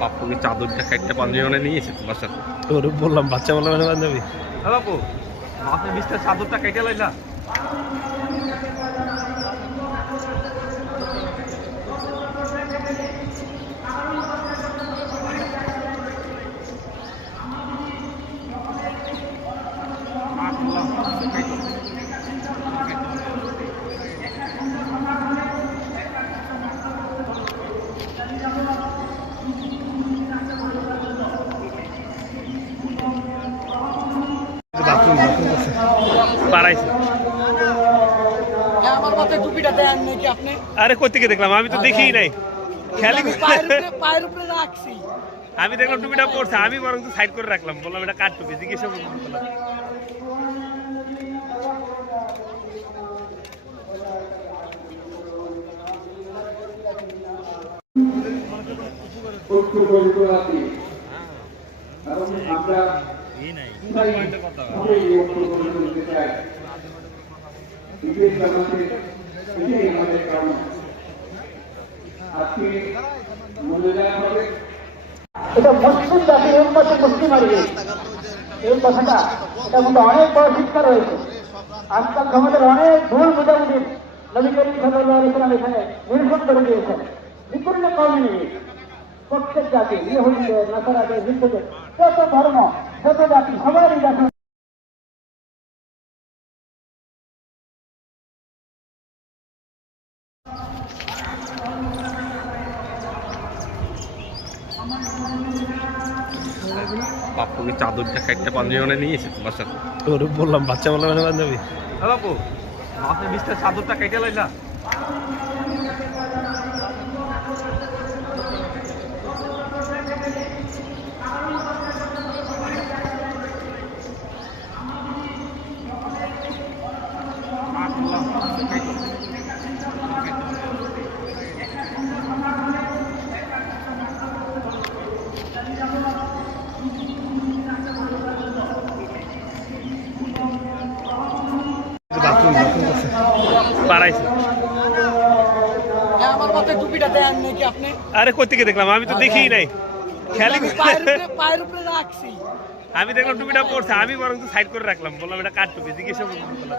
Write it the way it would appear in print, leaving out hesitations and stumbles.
বাপুকে চাদরটা খাইতে পাঞ্জাবি নিয়েছে তোমার সাথে তোর বললাম বাচ্চা বললাম না পাঞ্জাবি বাপু মাথায় বিস্তার চাদরটা কেটে লাইলা আরে কই থেকে দেখলাম আমি তো দেখিই নাই খেয়ালই পায়ের উপরে রাখছি আমি দেখলাম টুপিটা পড়ছে আমি বরং তো সাইড করে রাখলাম বললাম এটা কার টুপি জিজ্ঞেস করলাম এটা মুসলিম জাতির উন্মতে মুসলিম আর এই কথাটা এটা মধ্যে অনেক বড় শিক্ষা রয়েছে। আজকাল আমাদের অনেক ভুল বোঝাবুঝি নবী করিম সাল্লাল্লাহু আলাইহি ওয়াসাল্লাম এখানে নিরসন করে দিয়েছেন। বিপরীত কওমি নেই, প্রত্যেক জাতি ইহুদিদের, নাসারাদের, হিন্দুদের, যত ধর্ম, যত জাতি সবারই জাতি বাপুকে চাদরটা খাইতে পাঞ্জাবি নিয়েছে তোমার সাথে তোর বললাম বাচ্চা বললাম না পাঞ্জাবি বাপু মাথায় বিস্তার চাদরটা কেটে লাইলা আমার মাথায় টুপিটা দেন নাকি আপনি? আরে কই থেকে দেখলাম আমি তো দেখিই নাই খেয়ালই পায়ের উপরে রাখছি আমি দেখলাম টুপিটা পড়ছে আমি বরং তো সাইড করে রাখলাম বললাম এটা কার টুপি জিজ্ঞেস করলাম আমরা